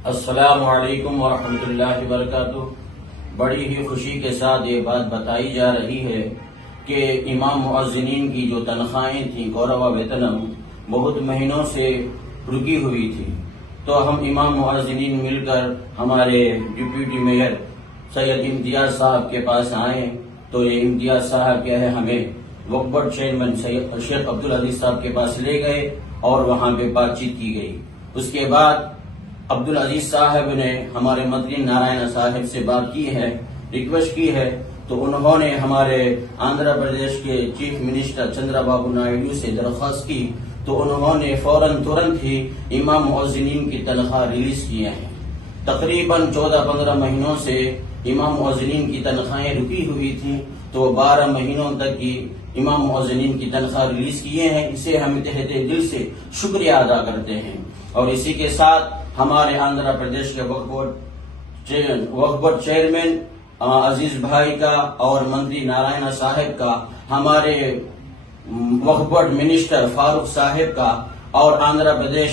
अस्सलामु अलैकुम वरहमतुल्लाहि वबरकातुह। बड़ी ही खुशी के साथ ये बात बताई जा रही है कि इमाम मुअज्जिनीन की जो तनख्वाहें थी गौरव वेतनम बहुत महीनों से रुकी हुई थी। तो हम इमाम मुअज्जिनीन मिलकर हमारे डिप्टी मेयर सैयद इम्तियाज साहब के पास आए। तो ये इम्तियाज साहब क्या है हमें वक्फ बोर्ड चेयरमैन शेख अब्दुल अजीज साहब के पास ले गए और वहां पे बातचीत की गई। उसके बाद अब्दुल अजीज साहब ने हमारे मंत्री नारायण साहब से बात की है, रिक्वेस्ट की है। तो उन्होंने हमारे आंध्र प्रदेश के चीफ मिनिस्टर चंद्रबाबू नायडू से दरख्वास्त की। तो उन्होंने फौरन तुरंत ही इमाम मुअज्जिनीन की तनख्वाह रिलीज किए हैं। तकरीबन 14-15 महीनों से इमाम मुअज्जिनीन की तनख्वाहें रुकी हुई थी। तो 12 महीनों तक की इमाम मुअज्जिनीन की तनख्वाह रिलीज किए हैं। इसे हम तहे दिल से शुक्रिया अदा करते हैं। और इसी के साथ हमारे आंध्र प्रदेश के वक्फ बोर्ड चेयरमैन अजीज भाई का और मंत्री नारायण साहब का, हमारे वक्फ बोर्ड मिनिस्टर फारूक साहब का और आंध्र प्रदेश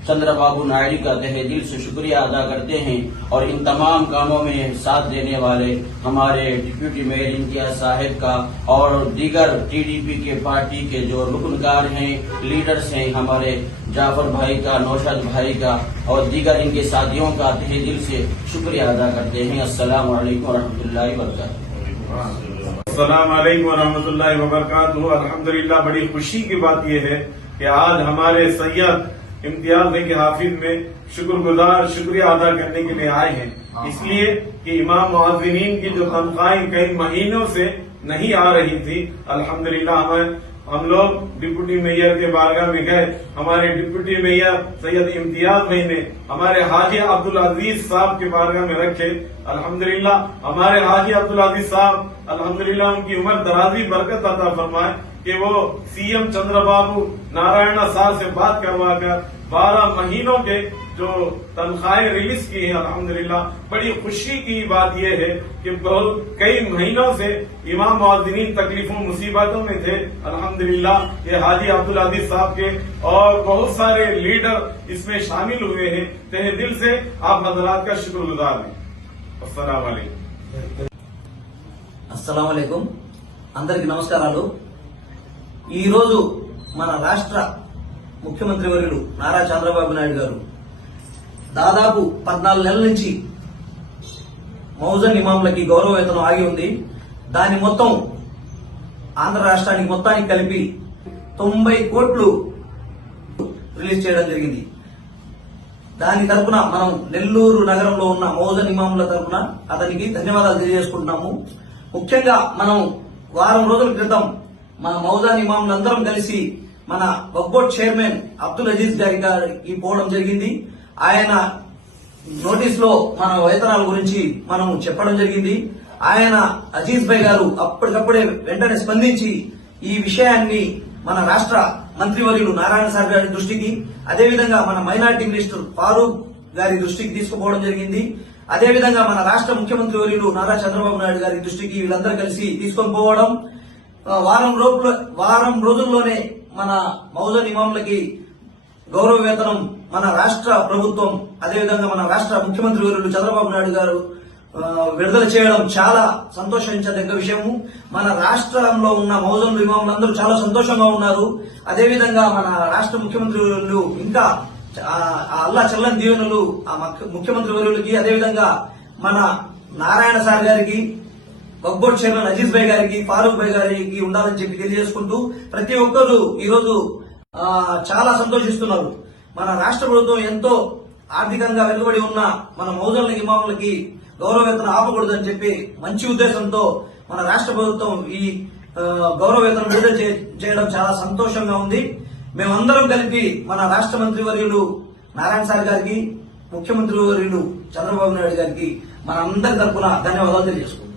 चंद्रबाबू नायडू का तहे दिल से शुक्रिया अदा करते हैं। और इन तमाम कामों में साथ देने वाले हमारे डिप्टी मेयर इम्तियाज साहब का और दीगर टीडीपी के पार्टी के जो रुकनकार हैं, लीडर्स हैं, हमारे जाफर भाई का, नौशाद भाई का और दीगर इनके साथियों का तहे दिल से शुक्रिया अदा करते हैं। अस्सलामु अलैकुम वरहमतुल्लाहि वबरकातुहू। अस्सलामु अलैकुम वरहमतुल्लाहि वबरकातुहू। अल्हम्दुलिल्लाह, बड़ी खुशी की बात यह है कि आज हमारे सैयद इम्तियाज के हाफिज में शुक्रिया अदा करने के लिए आए हैं। इसलिए कि इमाम मुअज्जिनीन की जो तनख्वाहें कई महीनों से नहीं आ रही थी, अल्हम्दुलिल्लाह हम लोग डिप्टी मेयर के बारगाह में गए। हमारे डिप्टी मेयर सैयद इम्तियाज भाई ने हमारे हाजी अब्दुल अजीज साहब के बारगाह में रखे। अल्हम्दुलिल्लाह हमारे हाजी अब्दुल अजीज साहब अल्हम्दुलिल्लाह उनकी उम्र दराजी बरकत अता फरमाए कि वो सीएम चंद्रबाबू नारायण साहब से बात करवा कर 12 महीनों के जो तनख्वाहें रिलीज की है। अल्हम्दुलिल्लाह बड़ी खुशी की बात यह है कि बहुत कई महीनों से इमाम मुअज्जिनीन तकलीफों मुसीबतों में थे। अल्हम्दुलिल्लाह ये हाजी अब्दुल अजीज साहब के और बहुत सारे लीडर इसमें शामिल हुए हैं। तहे दिल से आप हजरात का शुक्रगुजार हैं। अस्सलाम वालेकुम। अस्सलाम वालेकुम। అందరికి నమస్కారాలు। ఈ రోజు మన రాష్ట్ర ముఖ్యమంత్రి వర్యులు నారా చంద్రబాబు నాయుడు గారు దాదాపు 14 నెలల నుంచి మౌజన్ ఇమాంలకి గౌరవ వేతనం ఆగి ఉంది. దాని మొత్తం ఆంధ్ర రాష్ట్రానికి మొత్తానికి కలిపి 90 కోట్లు రిలీజ్ చేయడం జరిగింది. దాని తరపున మనం నెల్లూరు నగరంలో ఉన్న మౌజన్ ఇమాంల తరపున అతనికి ధన్యవాదాలు తెలియజేసుకుంటున్నాము. ముఖ్యంగా మనం వారం రోజుల క్రితం మన మౌజాన్ ఇమాంలందరం కలిసి మన వక్ఫ్ బోర్డ్ చైర్మన్ అబ్దుల్ అజీజ్ గారికి పోవడం జరిగింది. ఆయన నోటీస్ లో మన వేతనాల గురించి మనం చెప్పడం జరిగింది. ఆయన అజీజ్ భాయ్ గారు అప్పటికప్పుడే వెంటనే స్పందించి ఈ విషయాన్ని మన రాష్ట్ర మంత్రివర్యులు నారాయణ సార్ గారి దృష్టికి, అదేవిధంగా మన మైనార్టీ మినిస్టర్ ఫారూక్ గారి దృష్టికి తీసుకుపోవడం జరిగింది. అదేవిధంగా మన రాష్ట్ర ముఖ్యమంత్రి వర్యులు నారా చంద్రబాబు నాయుడు గారి దృష్టికి వీళ్ళందరూ కలిసి తీసుకొని పోవడం, వారం రోజుల్లోనే మన మౌజన్ ఇమాంలకి గౌరవ వేతనం మన రాష్ట్ర ప్రభుత్వం, అదేవిధంగా మన రాష్ట్ర ముఖ్యమంత్రి వర్యులు చంద్రబాబు నాయుడు గారు విడుదల చేయడం చాలా సంతోషించదగ్గ విషయము. మన రాష్ట్రంలో ఉన్న మౌజన్ ఇమాంలందరూ చాలా సంతోషంగా ఉన్నారు. అదేవిధంగా మన రాష్ట్ర ముఖ్యమంత్రి వర్యులు ఇంకా అల్లా చల్లని దీవెనలు ఆ ముఖ్యమంత్రి వర్యులకి, అదేవిధంగా మన నారాయణ సార్ గారికి, వక్ఫ్ బోర్డ్ చైర్మన్ అజీజ్ భాయ్ గారికి, ఫారూక్ భాయ్ గారికి ఉండాలని చెప్పి తెలియజేసుకుంటూ ప్రతి ఒక్కరూ ఈరోజు చాలా సంతోషిస్తున్నారు. మన రాష్ట్ర ప్రభుత్వం ఎంతో ఆర్థికంగా వెనుకబడి ఉన్న మన మౌజన్ల ఇమాములకి గౌరవ వేతనం ఆపకూడదని చెప్పి మంచి ఉద్దేశంతో మన రాష్ట్ర ప్రభుత్వం ఈ గౌరవ వేతనం విడుదల చేయడం చాలా సంతోషంగా ఉంది. మేమందరం కలిపి మన రాష్ట్ర మంత్రి వర్యులు నారాయణ సార్ గారికి, ముఖ్యమంత్రి వర్యులు చంద్రబాబు నాయుడు గారికి మన అందరి తరఫున ధన్యవాదాలు తెలియజేసుకుంటాం.